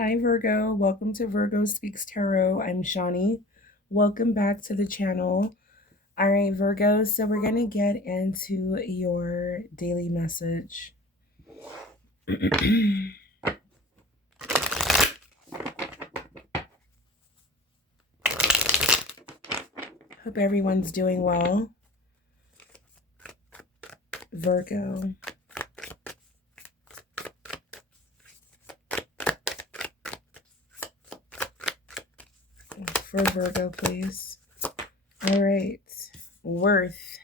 Hi, Virgo. Welcome to Virgo Speaks Tarot. I'm Shawnee. Welcome back to the channel. All right, Virgo. So we're going to get into your daily message. Hope everyone's doing well. Virgo. For Virgo, please. All right. Worth.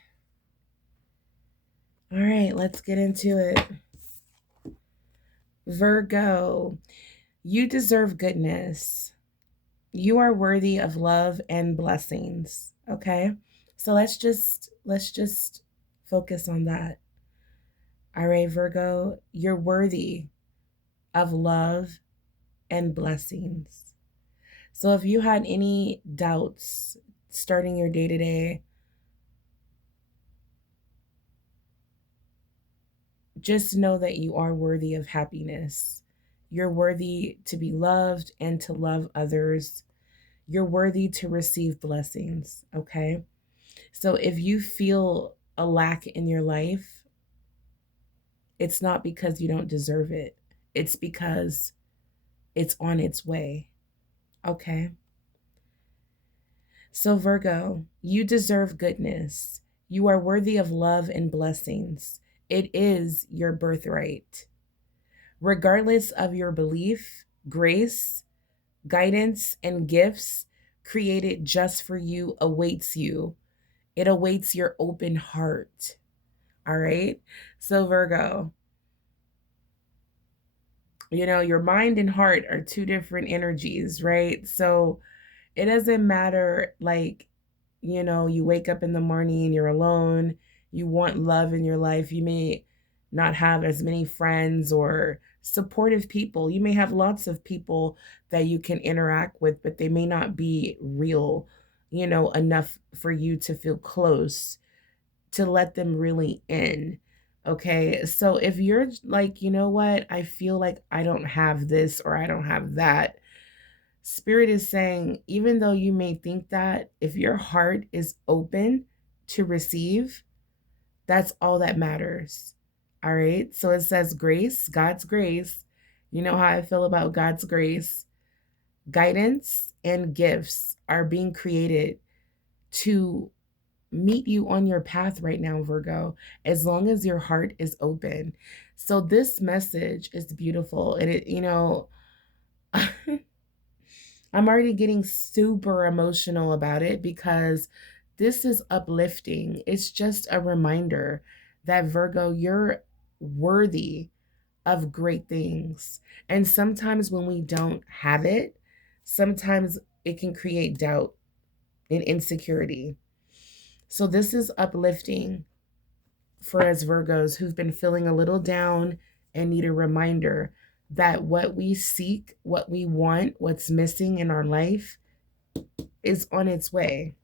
All right, let's get into it. Virgo, you deserve goodness. You are worthy of love and blessings. Okay? So let's just focus on that. All right, Virgo, you're worthy of love and blessings. So if you had any doubts starting your day to day, just know that you are worthy of happiness. You're worthy to be loved and to love others. You're worthy to receive blessings, okay? So if you feel a lack in your life, it's not because you don't deserve it. It's because it's on its way, okay? So, Virgo, you deserve goodness. You are worthy of love and blessings. It is your birthright. Regardless of your belief, grace, guidance, and gifts created just for you awaits you. It awaits your open heart. All right? So, Virgo, your mind and heart are two different energies, right? So, it doesn't matter, like, you wake up in the morning and you're alone, you want love in your life. You may not have as many friends or supportive people. You may have lots of people that you can interact with, but they may not be real, enough for you to feel close, to let them really in. Okay. So if you're like, you know what, I feel like I don't have this or I don't have that, Spirit is saying, even though you may think that, if your heart is open to receive, that's all that matters. All right. So it says grace, God's grace. You know how I feel about God's grace. Guidance and gifts are being created to meet you on your path right now, Virgo, as long as your heart is open. So this message is beautiful. And I'm already getting super emotional about it because this is uplifting. It's just a reminder that, Virgo, you're worthy of great things. And sometimes when we don't have it, sometimes it can create doubt and insecurity. So this is uplifting for us Virgos who've been feeling a little down and need a reminder that what we seek, what we want, what's missing in our life is on its way.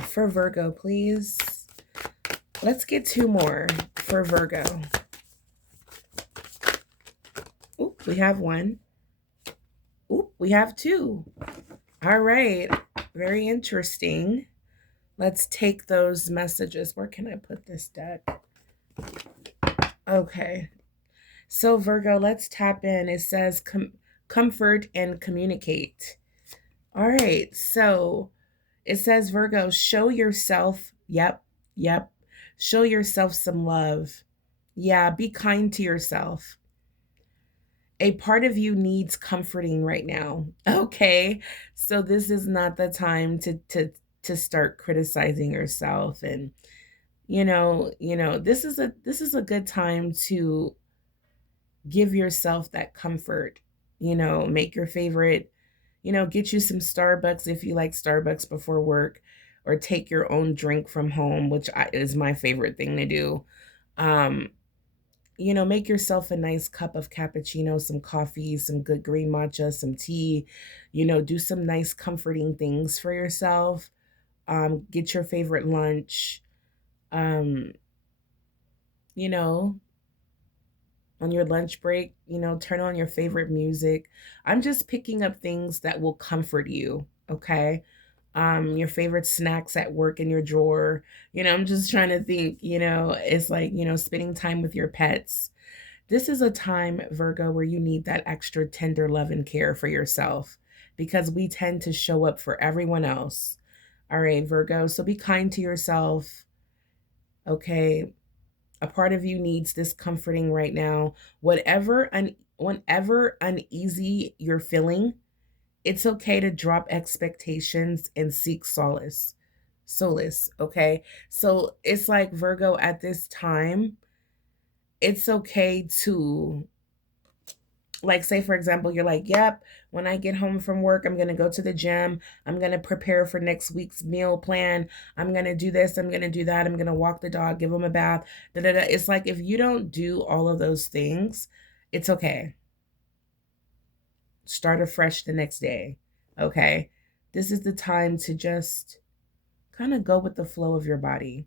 For Virgo, please. Let's get two more for Virgo. Oop, we have one. Oop, we have two. All right. Very interesting. Let's take those messages. Where can I put this deck? Okay. So, Virgo, let's tap in. It says comfort and communicate. All right. So, it says, Virgo, show yourself. Yep. Show yourself some love. Yeah, be kind to yourself. A part of you needs comforting right now. Okay. So this is not the time to start criticizing yourself, and this is a good time to give yourself that comfort. Make your favorite, get you some Starbucks if you like Starbucks before work, or take your own drink from home, which is my favorite thing to do. Um, make yourself a nice cup of cappuccino, some coffee, some good green matcha, some tea, do some nice comforting things for yourself. Get your favorite lunch. Um, you know, on your lunch break, turn on your favorite music. I'm just picking up things that will comfort you, okay? Your favorite snacks at work in your drawer. I'm just trying to think, it's like, spending time with your pets. This is a time, Virgo, where you need that extra tender love and care for yourself because we tend to show up for everyone else. All right, Virgo, so be kind to yourself, okay? A part of you needs this comforting right now. Whenever uneasy you're feeling, it's okay to drop expectations and seek solace, okay? So it's like, Virgo, at this time, it's okay to, like, say for example, you're like, yep, when I get home from work, I'm going to go to the gym, I'm going to prepare for next week's meal plan, I'm going to do this, I'm going to do that, I'm going to walk the dog, give him a bath, da, da, da. It's like, if you don't do all of those things, it's okay. Start afresh the next day, okay? This is the time to just kind of go with the flow of your body,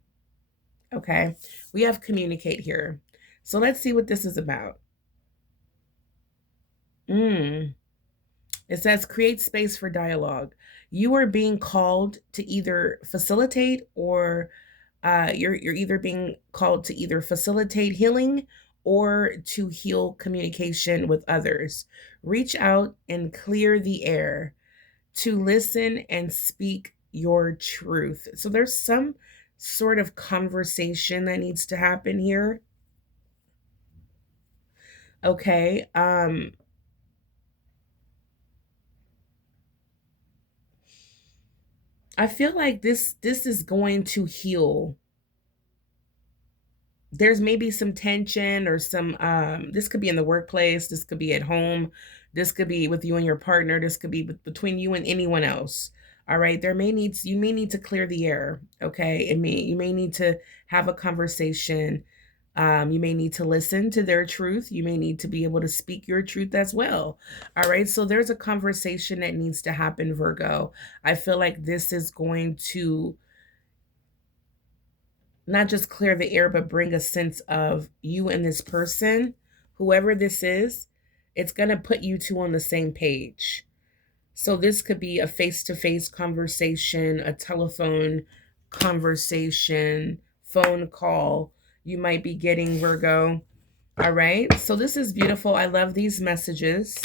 okay? We have communicate here, so let's see what this is about. mm. It says create space for dialogue. You are being called to either facilitate or you're either being called to either facilitate healing or to heal communication with others. Reach out and clear the air to listen and speak your truth. So there's some sort of conversation that needs to happen here. Okay. I feel like this is going to heal. There's maybe some tension or some this could be in the workplace, this could be at home, this could be with you and your partner, this could be between you and anyone else. All right, you may need to clear the air, okay? You may need to have a conversation. You may need to listen to their truth. You may need to be able to speak your truth as well. All right, so there's a conversation that needs to happen, Virgo. I feel like this is going to not just clear the air, but bring a sense of you and this person, whoever this is, it's going to put you two on the same page. So this could be a face-to-face conversation, a telephone conversation, phone call you might be getting, Virgo. All right. So this is beautiful. I love these messages.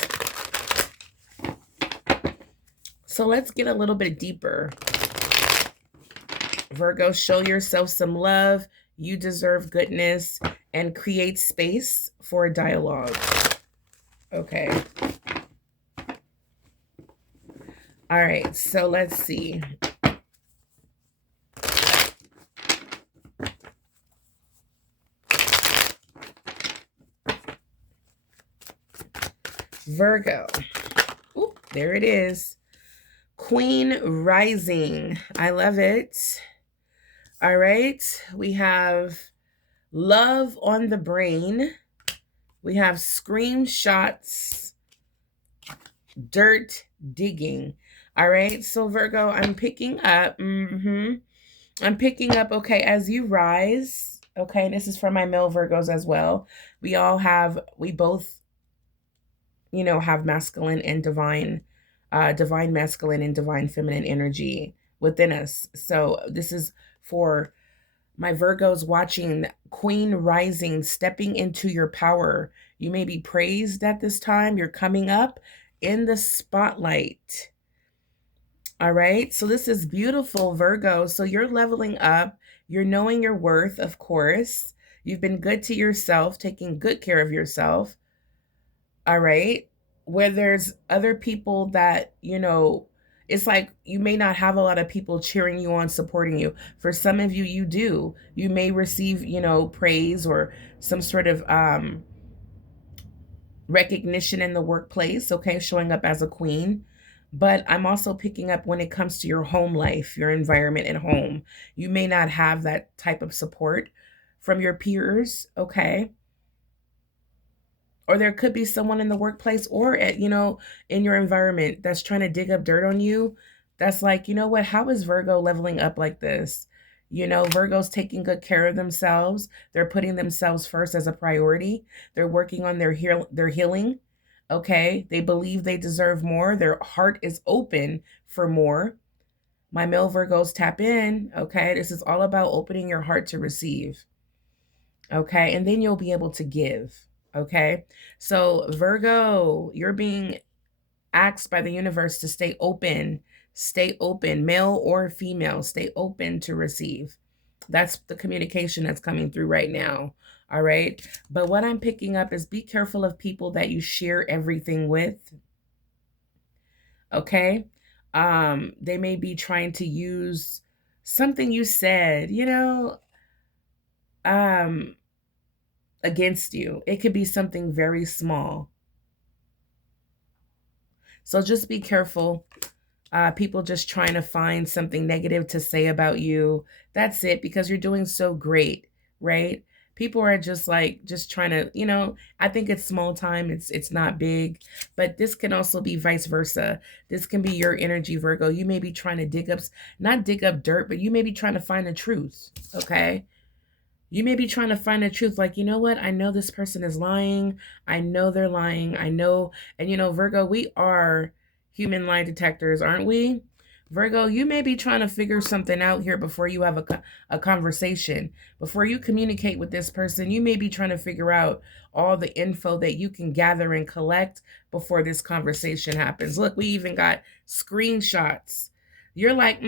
So let's get a little bit deeper. Virgo, show yourself some love. You deserve goodness and create space for a dialogue. Okay. All right. So let's see. Virgo. Ooh, there it is. Queen rising. I love it. All right. We have love on the brain. We have screenshots, dirt digging. All right. So Virgo, I'm picking up. I'm picking up. Okay. As you rise. Okay. This is for my male Virgos as well. We both, have masculine and divine masculine and divine feminine energy within us. So this is for my Virgos watching, Queen rising, stepping into your power. You may be praised at this time. You're coming up in the spotlight. All right. So this is beautiful, Virgo. So you're leveling up. You're knowing your worth, of course. You've been good to yourself, taking good care of yourself. All right. Where there's other people that, it's like you may not have a lot of people cheering you on, supporting you. For some of you, you do. You may receive, praise or some sort of recognition in the workplace, okay, showing up as a queen. But I'm also picking up when it comes to your home life, your environment at home. You may not have that type of support from your peers, okay? Or there could be someone in the workplace or at, in your environment that's trying to dig up dirt on you. That's like, you know what? How is Virgo leveling up like this? You know, Virgo's taking good care of themselves. They're putting themselves first as a priority. They're working on their healing. Okay? They believe they deserve more. Their heart is open for more. My male Virgos, tap in. Okay? This is all about opening your heart to receive. Okay? And then you'll be able to give. Okay? So, Virgo, you're being asked by the universe to stay open. Stay open, male or female, stay open to receive. That's the communication that's coming through right now. All right. But what I'm picking up is be careful of people that you share everything with. Okay. They may be trying to use something you said, um, against you. It could be something very small. So just be careful. People just trying to find something negative to say about you. That's it, because you're doing so great, right? People are just trying to, I think it's small time. It's not big, but this can also be vice versa. This can be your energy, Virgo. You may be trying to not dig up dirt, but you may be trying to find the truth. Okay. You may be trying to find the truth, like, you know what? I know this person is lying. I know they're lying. I know. And, Virgo, we are human lie detectors, aren't we? Virgo, you may be trying to figure something out here before you have a conversation. Before you communicate with this person, you may be trying to figure out all the info that you can gather and collect before this conversation happens. Look, we even got screenshots. You're like,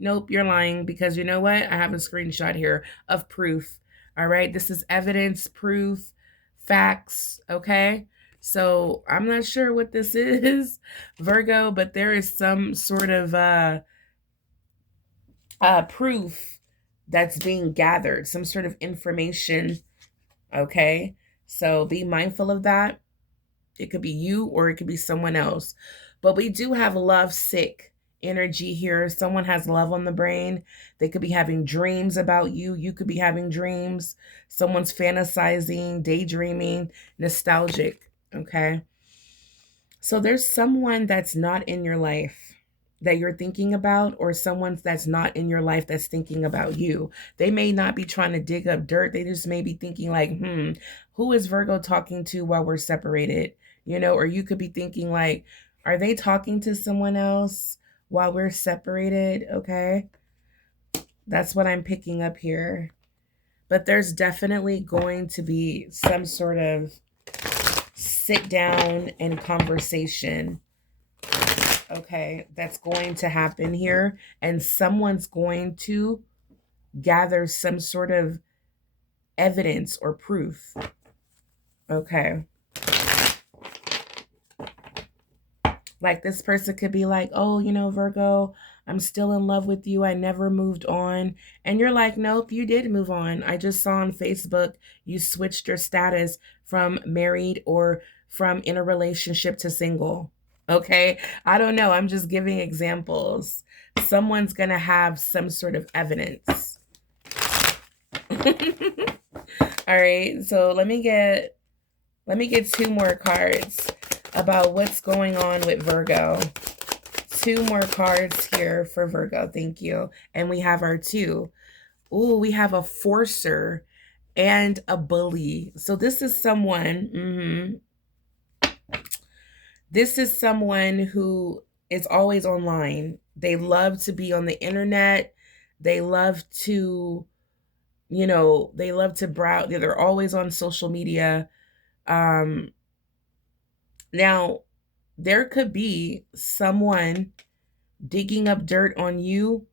nope, you're lying, because you know what? I have a screenshot here of proof. All right. This is evidence, proof, facts. Okay. So I'm not sure what this is, Virgo, but there is some sort of proof that's being gathered, some sort of information. Okay. So be mindful of that. It could be you or it could be someone else. But we do have love sick energy here. Someone has love on the brain. They could be having dreams about you. You could be having dreams. Someone's fantasizing, daydreaming, nostalgic. Okay. So there's someone that's not in your life that you're thinking about, or someone that's not in your life that's thinking about you. They may not be trying to dig up dirt. They just may be thinking like, who is Virgo talking to while we're separated? Or you could be thinking like, are they talking to someone else while we're separated? Okay. That's what I'm picking up here. But there's definitely going to be some sort of sit down and conversation. Okay, that's going to happen here. And someone's going to gather some sort of evidence or proof. Okay. Like this person could be like, oh, Virgo, I'm still in love with you. I never moved on. And you're like, nope, you did move on. I just saw on Facebook you switched your status from married or from in a relationship to single. Okay. I don't know. I'm just giving examples. Someone's going to have some sort of evidence. All right. So let me get two more cards about what's going on with Virgo. Two more cards here for Virgo. Thank you. And we have our two. Ooh, we have a forcer and a bully. So this is someone, this is someone who is always online. They love to be on the internet. They love to, they love to browse. They're always on social media. Now, there could be someone digging up dirt on you.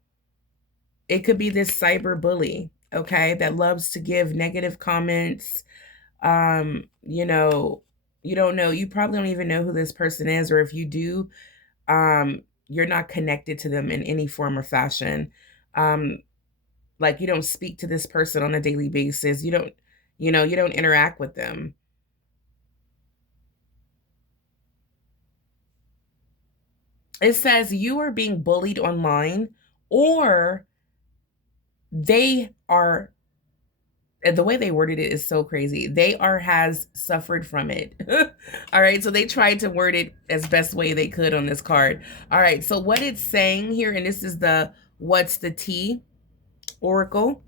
It could be this cyber bully, okay, that loves to give negative comments. You don't know. You probably don't even know who this person is, or if you do, you're not connected to them in any form or fashion. Like you don't speak to this person on a daily basis. You don't interact with them. It says you are being bullied online, or they are, the way they worded it is so crazy. They has suffered from it. All right. So they tried to word it as best way they could on this card. All right. So what it's saying here, and this is what's the T? Oracle.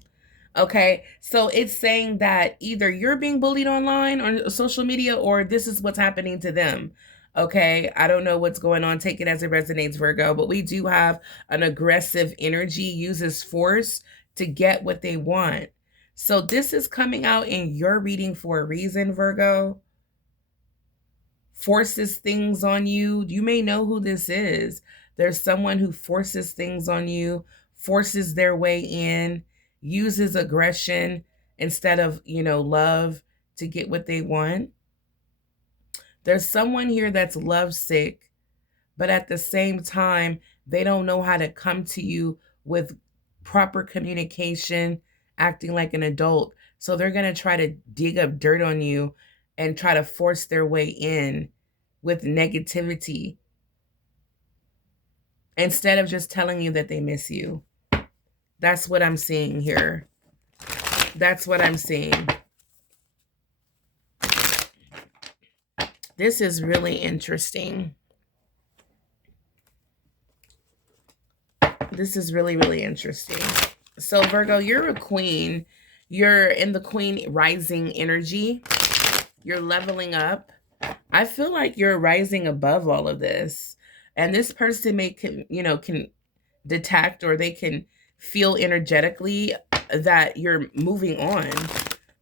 Okay, so it's saying that either you're being bullied online on social media or this is what's happening to them. Okay, I don't know what's going on. Take it as it resonates, Virgo, but we do have an aggressive energy, uses force to get what they want. So this is coming out in your reading for a reason, Virgo. Forces things on you. You may know who this is. There's someone who forces things on you, forces their way in, uses aggression instead of, love to get what they want. There's someone here that's lovesick, but at the same time, they don't know how to come to you with proper communication, acting like an adult. So they're going to try to dig up dirt on you and try to force their way in with negativity instead of just telling you that they miss you. That's what I'm seeing here. That's what I'm seeing. This is really interesting. This is really, really interesting. So Virgo, you're a queen. You're in the queen rising energy. You're leveling up. I feel like you're rising above all of this. And this person can detect, or they can feel energetically that you're moving on.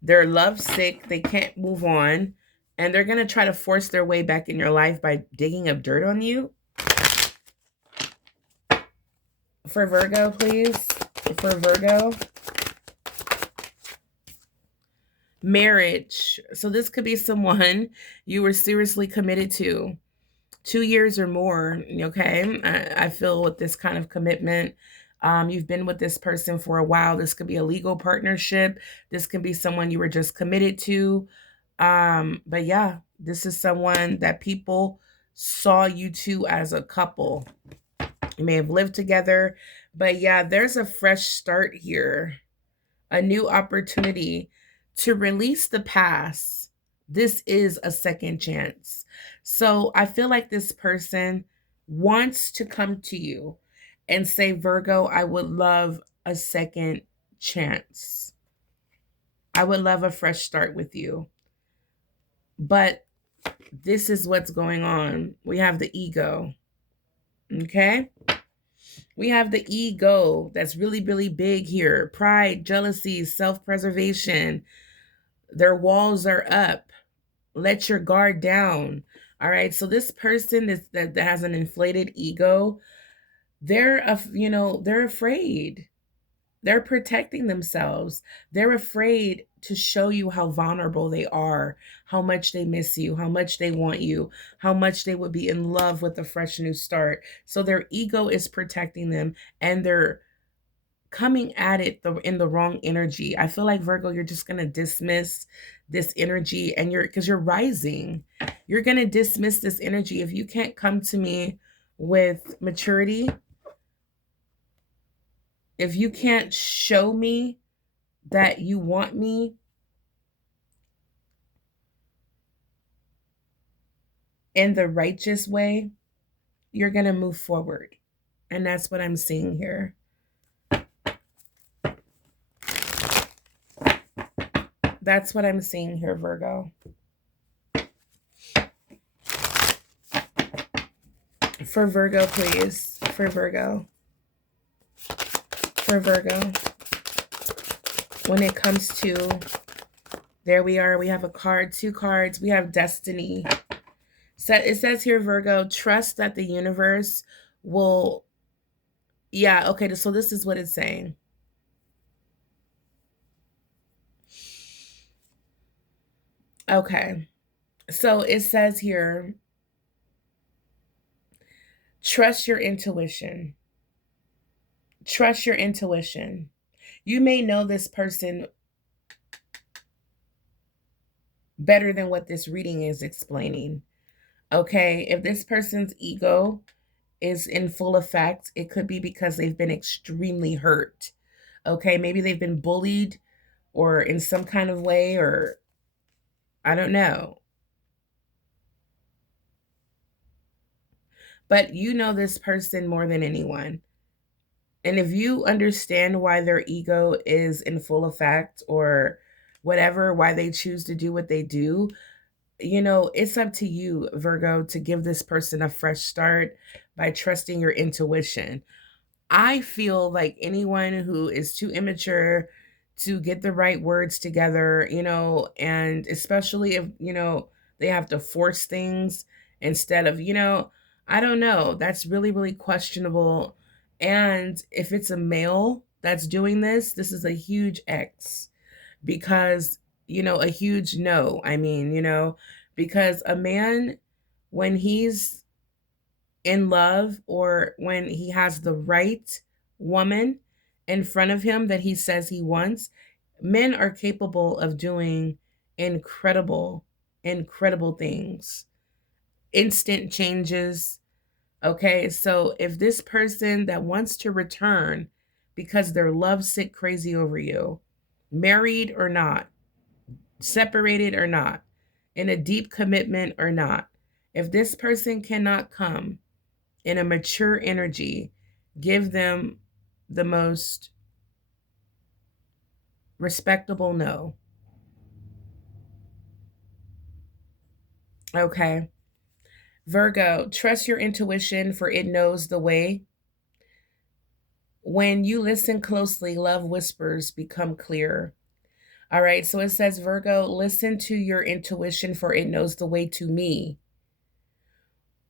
They're lovesick. They can't move on. And they're going to try to force their way back in your life by digging up dirt on you. For Virgo, please. For Virgo. Marriage. So this could be someone you were seriously committed to. 2 years or more, okay? I feel with this kind of commitment, you've been with this person for a while. This could be a legal partnership. This can be someone you were just committed to. But yeah, this is someone that people saw you two as a couple. You may have lived together, but yeah, there's a fresh start here, a new opportunity to release the past. This is a second chance. So I feel like this person wants to come to you and say, Virgo, I would love a second chance. I would love a fresh start with you. But this is what's going on. We have the ego. Okay? We have the ego that's really, really big here. Pride, jealousy, self-preservation. Their walls are up. Let your guard down. All right. So this person that has an inflated ego, they're afraid. They're protecting themselves. They're afraid to show you how vulnerable they are, how much they miss you, how much they want you, how much they would be in love with a fresh new start. So their ego is protecting them, and they're coming at it in the wrong energy. I feel like Virgo, you're just going to dismiss this energy, and because you're rising, you're going to dismiss this energy. If you can't come to me with maturity, if you can't show me that you want me in the righteous way, you're going to move forward. And that's what I'm seeing here. That's what I'm seeing here, Virgo. For Virgo, please. For Virgo. For Virgo. When it comes to, there we are. We have a card, 2 cards. We have destiny. So it says here, Virgo, trust that the universe will, yeah, okay, so this is what it's saying. Okay, so it says here, trust your intuition. Trust your intuition. You may know this person better than what this reading is explaining. Okay, if this person's ego is in full effect, it could be because they've been extremely hurt. Okay, maybe they've been bullied or in some kind of way, or I don't know. But you know this person more than anyone. And if you understand why their ego is in full effect or whatever, why they choose to do what they do, it's up to you, Virgo, to give this person a fresh start by trusting your intuition. I feel like anyone who is too immature to get the right words together, and especially if, they have to force things instead of, I don't know, that's really, really questionable. And if it's a male that's doing this is a huge X because, a huge no. I mean, because a man, when he's in love or when he has the right woman in front of him that he says he wants, men are capable of doing incredible, incredible things, instant changes. Okay, so if this person that wants to return because they're lovesick crazy over you, married or not, separated or not, in a deep commitment or not, if this person cannot come in a mature energy, give them the most respectable no. Okay. Virgo, trust your intuition for it knows the way. When you listen closely, love whispers become clear. All right. So it says, Virgo, listen to your intuition for it knows the way to me.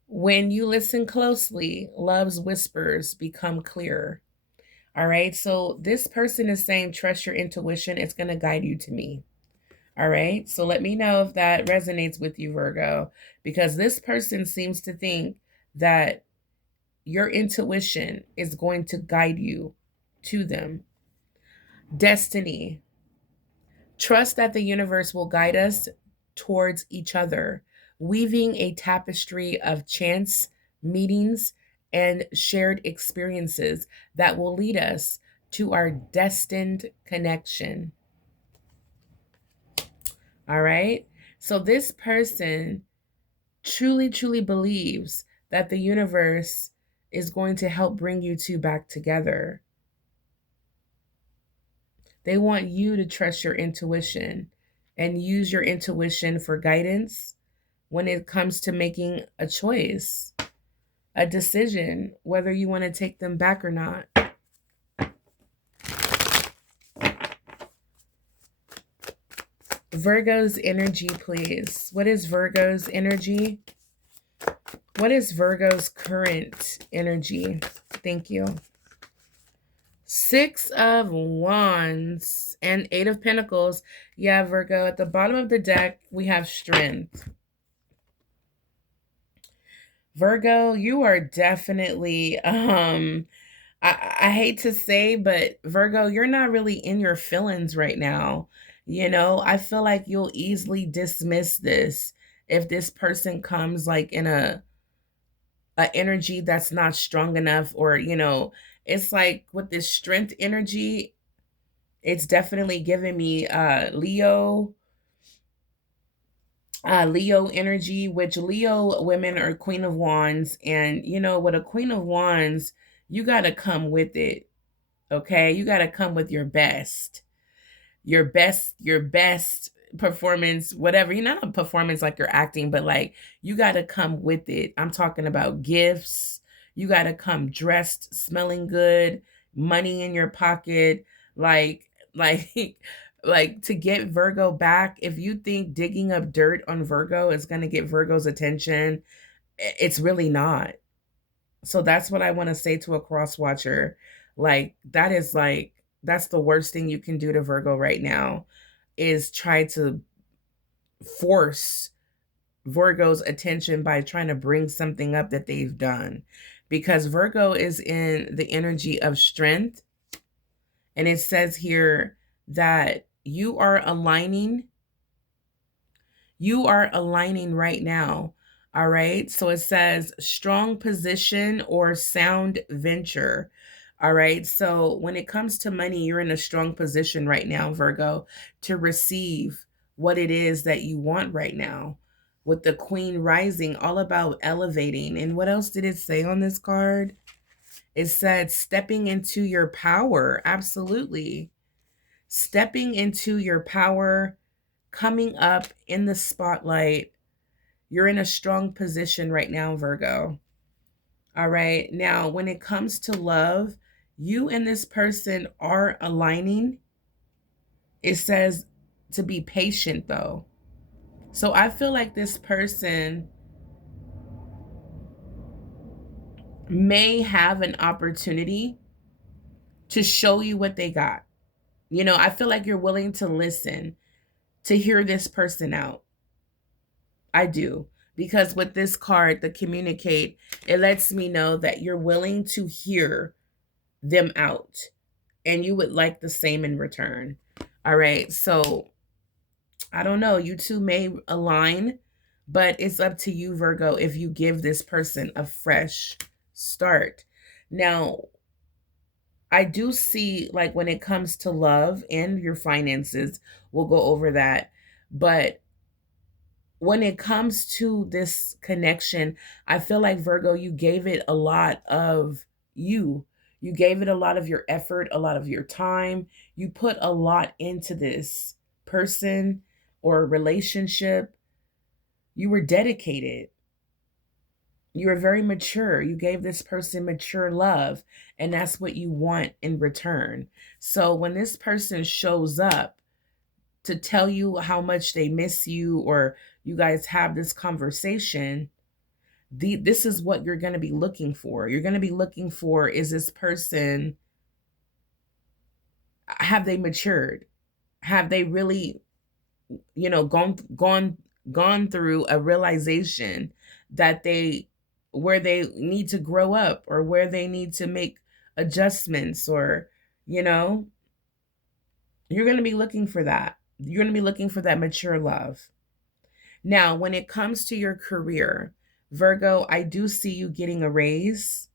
When you listen closely, love's whispers become clear. All right. So this person is saying, trust your intuition. It's going to guide you to me. All right. So let me know if that resonates with you, Virgo, because this person seems to think that your intuition is going to guide you to them. Destiny. Trust that the universe will guide us towards each other, weaving a tapestry of chance meetings and shared experiences that will lead us to our destined connection. All right. So this person truly, truly believes that the universe is going to help bring you two back together. They want you to trust your intuition and use your intuition for guidance when it comes to making a choice, a decision, whether you want to take them back or not. Virgo's energy, please. What is Virgo's energy? What is Virgo's current energy? Thank you. Six of Wands and Eight of Pentacles. Yeah, Virgo, at the bottom of the deck, we have strength. Virgo, you are definitely, I hate to say, but Virgo, you're not really in your feelings right now. I feel like you'll easily dismiss this if this person comes like in a energy that's not strong enough, or it's like with this strength energy, it's definitely giving me Leo energy, which Leo women are Queen of Wands. And with a Queen of Wands, you got to come with it. Okay, you got to come with your best performance, whatever. Not a performance like you're acting, but like you got to come with it. I'm talking about gifts. You got to come dressed, smelling good, money in your pocket, like like to get Virgo back. If you think digging up dirt on Virgo is going to get Virgo's attention, it's really not. So that's what I want to say to a cross watcher. That's the worst thing you can do to Virgo right now, is try to force Virgo's attention by trying to bring something up that they've done. Because Virgo is in the energy of strength. And it says here that you are aligning right now. All right. So it says strong position or sound venture. All right. So when it comes to money, you're in a strong position right now, Virgo, to receive what it is that you want right now. With the Queen rising, all about elevating. And what else did it say on this card? It said stepping into your power. Absolutely. Stepping into your power, coming up in the spotlight. You're in a strong position right now, Virgo. All right. Now, when it comes to love, you and this person are aligning. It says to be patient, though. So I feel like this person may have an opportunity to show you what they got. You know, I feel like you're willing to listen, to hear this person out. I do. Because with this card, the communicate, it lets me know that you're willing to hear them out and you would like the same in return. All right. So I don't know. You two may align, but it's up to you, Virgo, if you give this person a fresh start. Now, I do see, like, when it comes to love and your finances, we'll go over that. But when it comes to this connection, I feel like, Virgo, you gave it a lot of you. You gave it a lot of your effort, a lot of your time. You put a lot into this person or relationship. You were dedicated. You were very mature. You gave this person mature love, and that's what you want in return. So when this person shows up to tell you how much they miss you, or you guys have this conversation, this is what you're going to be looking for. You're going to be looking for, is this person, have they matured? Have they really, you know, gone through a realization that they, where they need to grow up, or where they need to make adjustments, or, you know, you're going to be looking for that. You're going to be looking for that mature love. Now, when it comes to your career, Virgo, I do see you getting a raise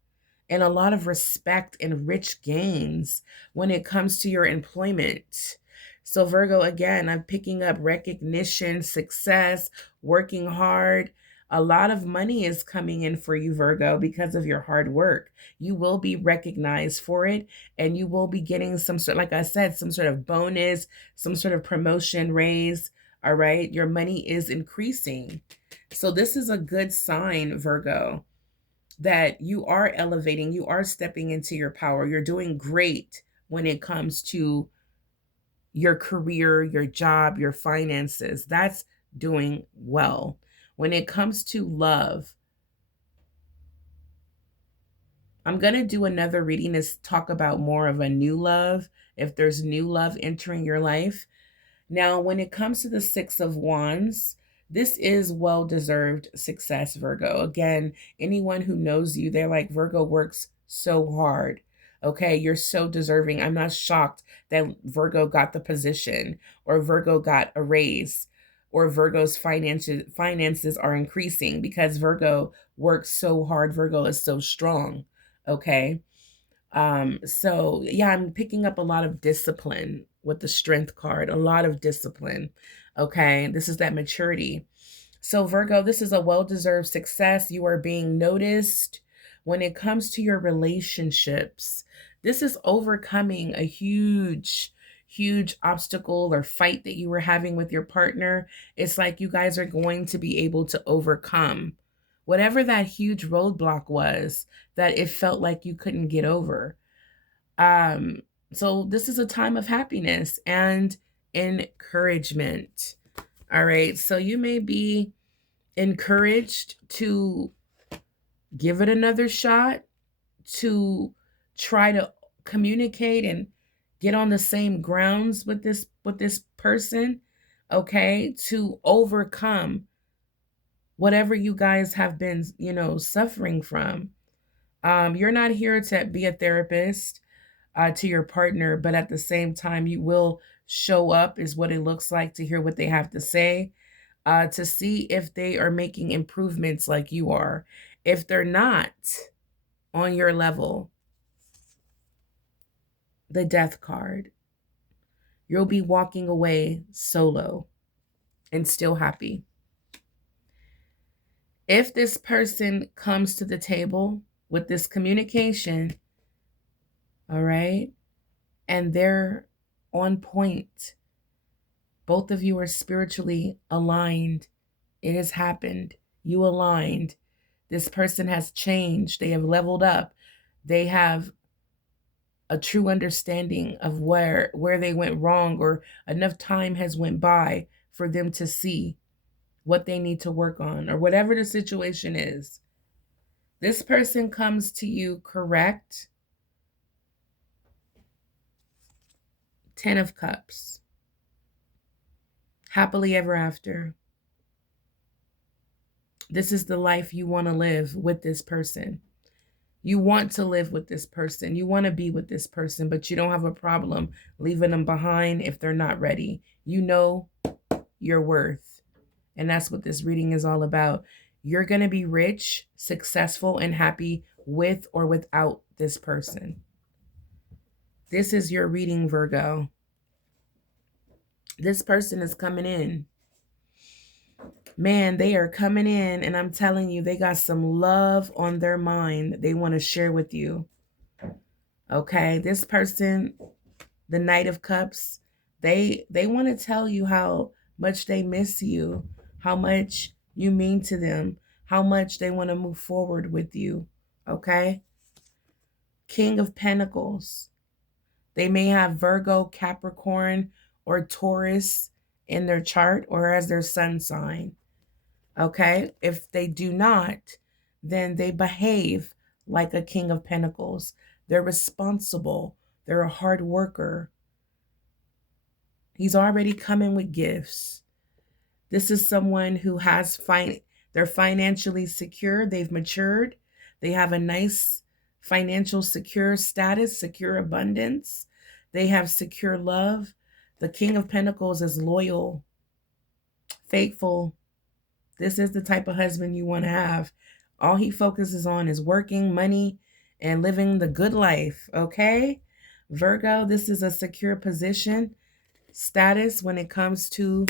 and a lot of respect and rich gains when it comes to your employment. So, Virgo, again, I'm picking up recognition, success, working hard. A lot of money is coming in for you, Virgo, because of your hard work. You will be recognized for it, and you will be getting some sort, like I said, some sort of bonus, some sort of promotion, raise. All right. Your money is increasing. So, this is a good sign, Virgo, that you are elevating, you are stepping into your power. You're doing great when it comes to your career, your job, your finances. That's doing well. When it comes to love, I'm going to do another reading to talk about more of a new love, if there's new love entering your life. Now, when it comes to the Six of Wands, this is well-deserved success, Virgo. Again, anyone who knows you, they're like, Virgo works so hard. Okay, you're so deserving. I'm not shocked that Virgo got the position, or Virgo got a raise, or Virgo's finances are increasing, because Virgo works so hard. Virgo is so strong. Okay. So yeah, I'm picking up a lot of discipline with the strength card, a lot of discipline. Okay. This is that maturity. So, Virgo, this is a well-deserved success. You are being noticed. When it comes to your relationships, this is overcoming a huge obstacle or fight that you were having with your partner. It's like you guys are going to be able to overcome whatever that huge roadblock was that it felt like you couldn't get over. So this is a time of happiness and encouragement. All right. So you may be encouraged to give it another shot, to try to communicate and get on the same grounds with this person, okay, to overcome whatever you guys have been, you know, suffering from. You're not here to be a therapist to your partner, but at the same time, you will show up, is what it looks like, to hear what they have to say, to see if they are making improvements like you are. If they're not on your level, the death card, you'll be walking away solo and still happy. If this person comes to the table with this communication, All right. And they're on point. Both of you are spiritually aligned. It has happened. You aligned. This person has changed. They have leveled up. They have a true understanding of where they went wrong, or enough time has went by for them to see what they need to work on, or whatever the situation is. This person comes to you correct. 10 of Cups. Happily ever after. This is the life you want to live with this person. You want to live with this person. You want to be with this person, but you don't have a problem leaving them behind if they're not ready. You know your worth. And that's what this reading is all about. You're going to be rich, successful, and happy with or without this person. This is your reading, Virgo. This person is coming in. Man, they are coming in, and I'm telling you, they got some love on their mind they want to share with you. Okay, this person, the Knight of Cups, they want to tell you how much they miss you, how much you mean to them, how much they want to move forward with you. Okay? King of Pentacles. They may have Virgo, Capricorn, or Taurus in their chart or as their sun sign. Okay? If they do not, then they behave like a King of Pentacles. They're responsible. They're a hard worker. He's already coming with gifts. This is someone who has they're financially secure. They've matured. They have a nice financial secure status, secure abundance. They have secure love. The King of Pentacles is loyal, faithful. This is the type of husband you want to have. All he focuses on is working, money, and living the good life, okay? Virgo, this is a secure position, status when it comes to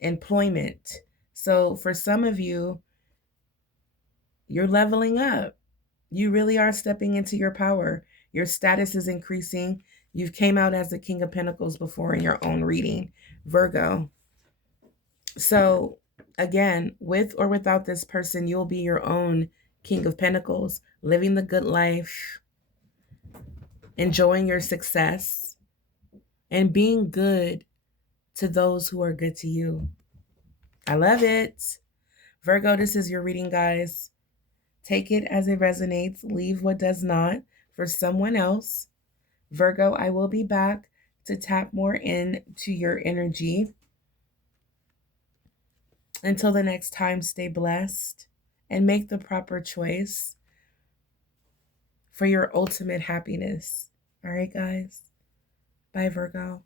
employment. So for some of you, you're leveling up. You really are stepping into your power. Your status is increasing. You've came out as the King of Pentacles before in your own reading, Virgo. So again, with or without this person, you'll be your own King of Pentacles, living the good life, enjoying your success, and being good to those who are good to you. I love it. Virgo, this is your reading, guys. Take it as it resonates. Leave what does not for someone else. Virgo, I will be back to tap more into your energy. Until the next time, stay blessed and make the proper choice for your ultimate happiness. All right, guys. Bye, Virgo.